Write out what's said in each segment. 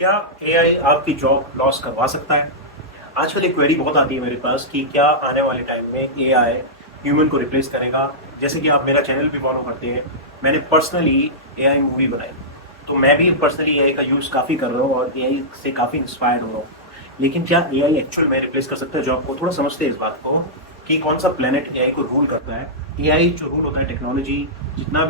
क्या एआई आपकी job loss करवा सकता है? आजकल एक क्वेरी बहुत आती है मेरे पास कि क्या आने वाले टाइम में एआई ह्यूमन को रिप्लेस करेगा? जैसे कि आप मेरा चैनल भी फॉलो करते हैं, मैंने पर्सनली एआई मूवी बनाई, तो मैं भी पर्सनली एआई का यूज़ काफ़ी कर रहा हूँ और एआई से काफ़ी इंस्पायर्ड हो रहा हूँ। लेकिन क्या एआई एक्चुअल में रिप्लेस कर सकता है जॉब को? थोड़ा समझते हैं इस बात को कि कौन सा प्लेनेट एआई को रूल करता है। एआई जो रूल होता है टेक्नोलॉजी जितना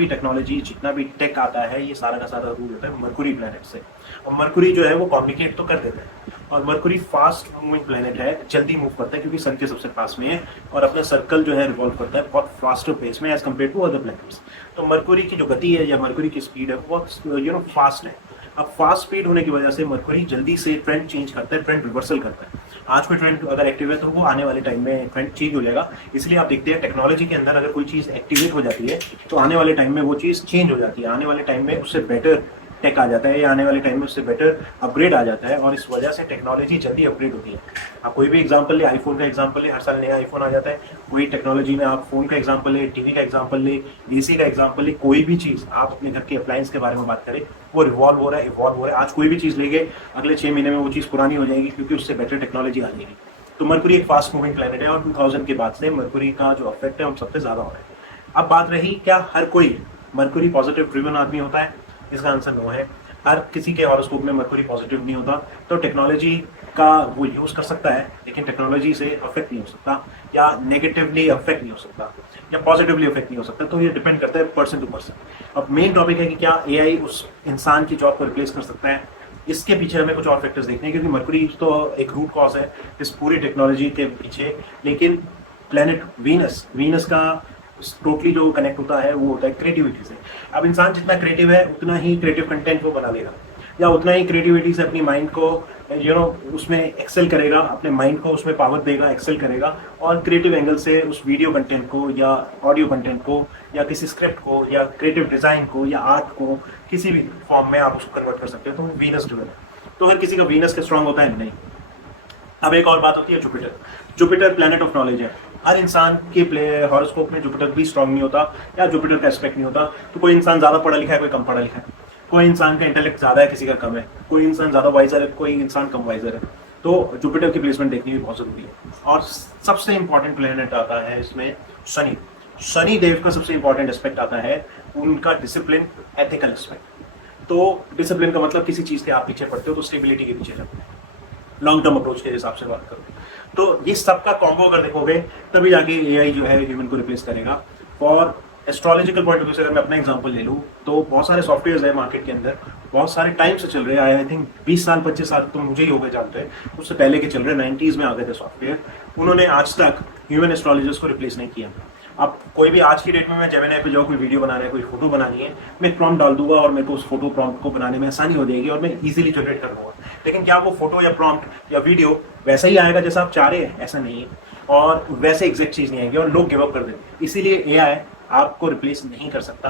भी टेक आता है, ये सारा का सारा रूल होता है मरकुरी प्लेनेट से। और मरकुरी जो है वो कम्युनिकेट तो कर देता है, और मरकुरी फास्ट मूविंग प्लेनेट है, जल्दी मूव करता है क्योंकि सन के सबसे पास में है, और अपना सर्कल जो है रिवॉल्व करता है बहुत फास्टर पेस में as compare to other planets. तो मरकुरी की जो गति है या मरकुरी की स्पीड है वो फास्ट है। अब फास्ट स्पीड होने की वजह से मरकुरी जल्दी से ट्रेंड चेंज करता है, ट्रेंड रिवर्सल करता है। आज कोई ट्रेंड अगर एक्टिव है तो वो आने वाले टाइम में ट्रेंड चेंज हो जाएगा। इसलिए आप देखते हैं टेक्नोलॉजी के अंदर अगर कोई चीज़ एक्टिवेट हो जाती है तो आने वाले टाइम में वो चीज़ चेंज हो जाती है, आने वाले टाइम में उससे बेटर टेक आ जाता है या आने वाले टाइम में उससे बेटर अपग्रेड आ जाता है, और इस वजह से टेक्नोलॉजी जल्दी अपग्रेड होती है। आप कोई भी एग्जांपल ले, आईफोन का एग्जांपल ले, हर साल नया आईफोन आ जाता है। कोई टेक्नोलॉजी में आप फोन का एग्जांपल ले, टीवी का एग्जांपल ले, एसी का एग्जांपल ले, कोई भी चीज़ आप अपने घर के अप्लायंस के बारे में बात करें, वो रिवॉल्व हो रहा है, इवॉल्व हो रहा है। आज कोई भी चीज़ लेंगे, अगले 6 महीने में वो चीज़ पुरानी हो जाएगी क्योंकि उससे बेटर टेक्नोलॉजी आ जाएगी। तो मरकुरी एक फास्ट मूविंग प्लेनेट है और 2000 के बाद से मरकुरी का जो इफेक्ट है हम सब पे ज़्यादा हो रहा है। अब बात रही क्या हर कोई मरकुरी पॉजिटिव ड्रिवन आदमी होता है? इसका आंसर नो है। हर किसी के हॉरोस्कोप में मरकुरी पॉजिटिव नहीं होता। तो टेक्नोलॉजी का वो यूज़ कर सकता है लेकिन टेक्नोलॉजी से अफेक्ट नहीं हो सकता, या नेगेटिवली अफेक्ट नहीं हो सकता, या पॉजिटिवली अफेक्ट नहीं हो सकता। तो ये डिपेंड करता है पर्सन टू पर्सन। अब मेन टॉपिक है कि क्या एआई उस इंसान की जॉब को रिप्लेस कर सकता है। इसके पीछे हमें कुछ और फैक्टर्स देखने हैं क्योंकि मरकुरी तो एक रूट कॉज है इस पूरी टेक्नोलॉजी के पीछे। लेकिन प्लेनेट वीनस का टोटली जो कनेक्ट होता है वो होता है क्रिएटिविटी से। अब इंसान जितना क्रिएटिव है उतना ही क्रिएटिव कंटेंट वो बना लेगा, या उतना ही क्रिएटिविटी से अपनी माइंड को उसमें एक्सेल करेगा, अपने माइंड को उसमें पावर देगा, एक्सेल करेगा, और क्रिएटिव एंगल से उस वीडियो कंटेंट को या ऑडियो कंटेंट को या किसी स्क्रिप्ट को या क्रिएटिव डिजाइन को या आर्ट को किसी भी फॉर्म में आप उसको कन्वर्ट कर सकते हो। तो वीनस ड्रिवन है। तो हर किसी का वीनस के स्ट्रांग होता है नहीं। अब एक और बात होती है Jupiter. Jupiter planet of knowledge है। हर इंसान के हॉरोस्कोप में जुपिटर भी स्ट्रांग नहीं होता या जुपिटर का एस्पेक्ट नहीं होता। तो कोई इंसान ज्यादा पढ़ा लिखा है, कोई कम पढ़ा लिखा है, कोई इंसान का इंटेलेक्ट ज्यादा है, किसी का कम है, कोई इंसान ज्यादा वाइजर है, कोई इंसान कम वाइजर है। तो जुपिटर की प्लेसमेंट देखनी भी बहुत जरूरी है। और सबसे इंपॉर्टेंट प्लैनेट आता है इसमें शनि। शनि देव का सबसे इंपॉर्टेंट एस्पेक्ट आता है उनका डिसिप्लिन, एथिकल एस्पेक्ट। तो डिसिप्लिन का मतलब किसी चीज के आप पीछे पड़ते हो तो स्टेबिलिटी के पीछे चलते हैं, लॉन्ग टर्म अप्रोच के हिसाब से बात करो तो ये सबका कॉम्बो अगर देखोगे तभी जाके एआई जो है ह्यूमन को रिप्लेस करेगा। For astrological point of view से अगर मैं अपना एग्जांपल ले लूँ तो बहुत सारे सॉफ्टवेयर्स है मार्केट के अंदर, बहुत सारे टाइम से चल रहे हैं। आई थिंक 20 साल 25 साल तो मुझे ही हो गए जानते हैं, उससे पहले के चल रहे 90s में आ गए थे सॉफ्टवेयर। उन्होंने आज तक ह्यूमन एस्ट्रोलॉजर्स को रिप्लेस नहीं किया। अब कोई भी आज की डेट में मैं जेमिनी पे जाऊँ, कोई वीडियो बनाना है, कोई फोटो बनानी है, मैं प्रॉम्प्ट डाल दूंगा और मेरे को उस फोटो प्रॉम्प्ट को बनाने में आसानी हो जाएगी और मैं इजीली जनरेट कर लूंगा। लेकिन क्या वो फोटो या प्रॉम्प्ट या वीडियो वैसा ही आएगा जैसा आप चाह रहे हैं? ऐसा नहीं है, और वैसे एग्जैक्ट चीज नहीं आएगी और लोग गिव अप कर देंगे। इसीलिए एआई आपको रिप्लेस नहीं कर सकता।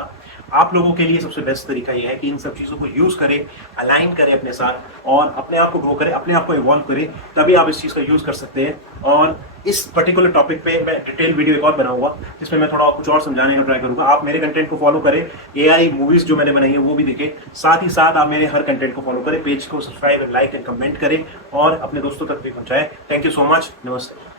आप लोगों के लिए सबसे बेस्ट तरीका यह है कि इन सब चीज़ों को यूज़ करें, अलाइन करें अपने साथ, और अपने आप को ग्रो करें, अपने आप को इवॉल्व करें, तभी आप इस चीज़ का यूज़ कर सकते हैं। और इस पर्टिकुलर टॉपिक पे मैं डिटेल वीडियो एक और बनाऊंगा जिसमें मैं थोड़ा कुछ और समझाने का ट्राई करूंगा। आप मेरे कंटेंट को फॉलो करें, एआई मूवीज जो मैंने बनाई है वो भी देखें, साथ ही साथ आप मेरे हर कंटेंट को फॉलो करें, पेज को subscribe and like and comment करें और अपने दोस्तों तक भी पहुंचाएं। Thank you so much. नमस्ते।